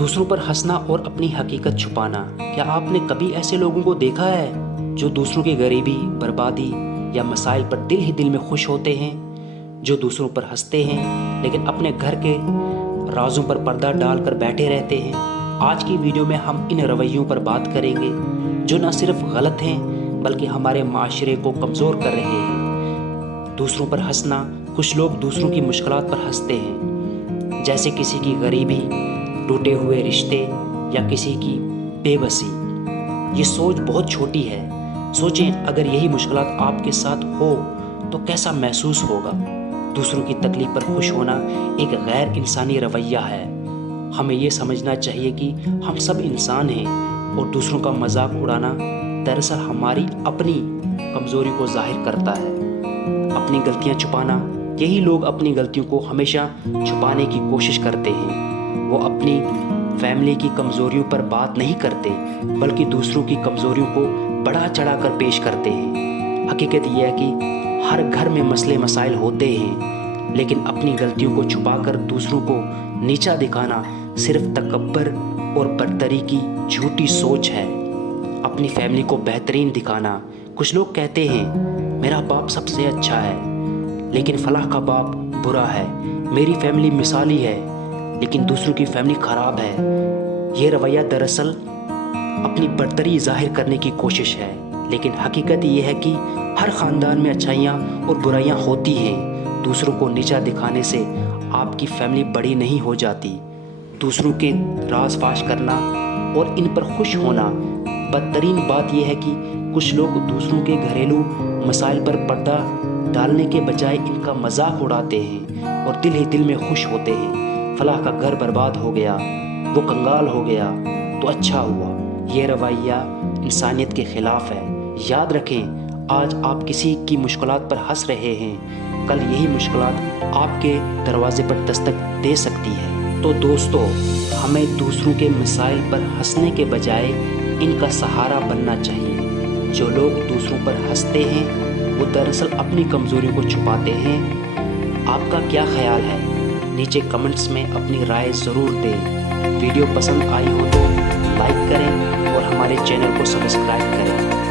دوسروں پر ہنسنا اور اپنی حقیقت چھپانا۔ کیا آپ نے کبھی ایسے لوگوں کو دیکھا ہے جو دوسروں کی غریبی، بربادی یا مسائل پر دل ہی دل میں خوش ہوتے ہیں، جو دوسروں پر ہنستے ہیں لیکن اپنے گھر کے رازوں پر پردہ ڈال کر بیٹھے رہتے ہیں؟ آج کی ویڈیو میں ہم ان رویوں پر بات کریں گے جو نہ صرف غلط ہیں بلکہ ہمارے معاشرے کو کمزور کر رہے ہیں۔ دوسروں پر ہنسنا۔ کچھ لوگ دوسروں کی مشکلات پر ہنستے ہیں، جیسے کسی کی غریبی، ٹوٹے ہوئے رشتے یا کسی کی بے بسی۔ یہ سوچ بہت چھوٹی ہے۔ سوچیں اگر یہی مشکلات آپ کے ساتھ ہو تو کیسا محسوس ہوگا۔ دوسروں کی تکلیف پر خوش ہونا ایک غیر انسانی رویہ ہے۔ ہمیں یہ سمجھنا چاہیے کہ ہم سب انسان ہیں اور دوسروں کا مذاق اڑانا دراصل ہماری اپنی کمزوری کو ظاہر کرتا ہے۔ اپنی غلطیاں چھپانا۔ یہی لوگ اپنی غلطیوں کو ہمیشہ چھپانے کی کوشش کرتے ہیں۔ وہ اپنی فیملی کی کمزوریوں پر بات نہیں کرتے بلکہ دوسروں کی کمزوریوں کو بڑھا چڑھا کر پیش کرتے ہیں۔ حقیقت یہ ہے کہ ہر گھر میں مسئلے مسائل ہوتے ہیں، لیکن اپنی غلطیوں کو چھپا کر دوسروں کو نیچا دکھانا صرف تکبر اور برتری کی جھوٹی سوچ ہے۔ اپنی فیملی کو بہترین دکھانا۔ کچھ لوگ کہتے ہیں میرا باپ سب سے اچھا ہے لیکن فلاں کا باپ برا ہے، میری فیملی مثالی ہے لیکن دوسروں کی فیملی خراب ہے۔ یہ رویہ دراصل اپنی برتری ظاہر کرنے کی کوشش ہے، لیکن حقیقت یہ ہے کہ ہر خاندان میں اچھائیاں اور برائیاں ہوتی ہیں۔ دوسروں کو نیچا دکھانے سے آپ کی فیملی بڑی نہیں ہو جاتی۔ دوسروں کے راز فاش کرنا اور ان پر خوش ہونا۔ بدترین بات یہ ہے کہ کچھ لوگ دوسروں کے گھریلو مسائل پر پردہ ڈالنے کے بجائے ان کا مذاق اڑاتے ہیں اور دل ہی دل میں خوش ہوتے ہیں۔ فلاں کا گھر برباد ہو گیا، وہ کنگال ہو گیا تو اچھا ہوا۔ یہ رویہ انسانیت کے خلاف ہے۔ یاد رکھیں، آج آپ کسی کی مشکلات پر ہنس رہے ہیں، کل یہی مشکلات آپ کے دروازے پر دستک دے سکتی ہے۔ تو دوستو، ہمیں دوسروں کے مسائل پر ہنسنے کے بجائے ان کا سہارا بننا چاہیے۔ جو لوگ دوسروں پر ہنستے ہیں وہ دراصل اپنی کمزوریوں کو چھپاتے ہیں۔ آپ کا کیا خیال ہے؟ نیچے کمنٹس میں اپنی رائے ضرور دیں۔ ویڈیو پسند آئی ہو تو لائک کریں اور ہمارے چینل کو سبسکرائب کریں۔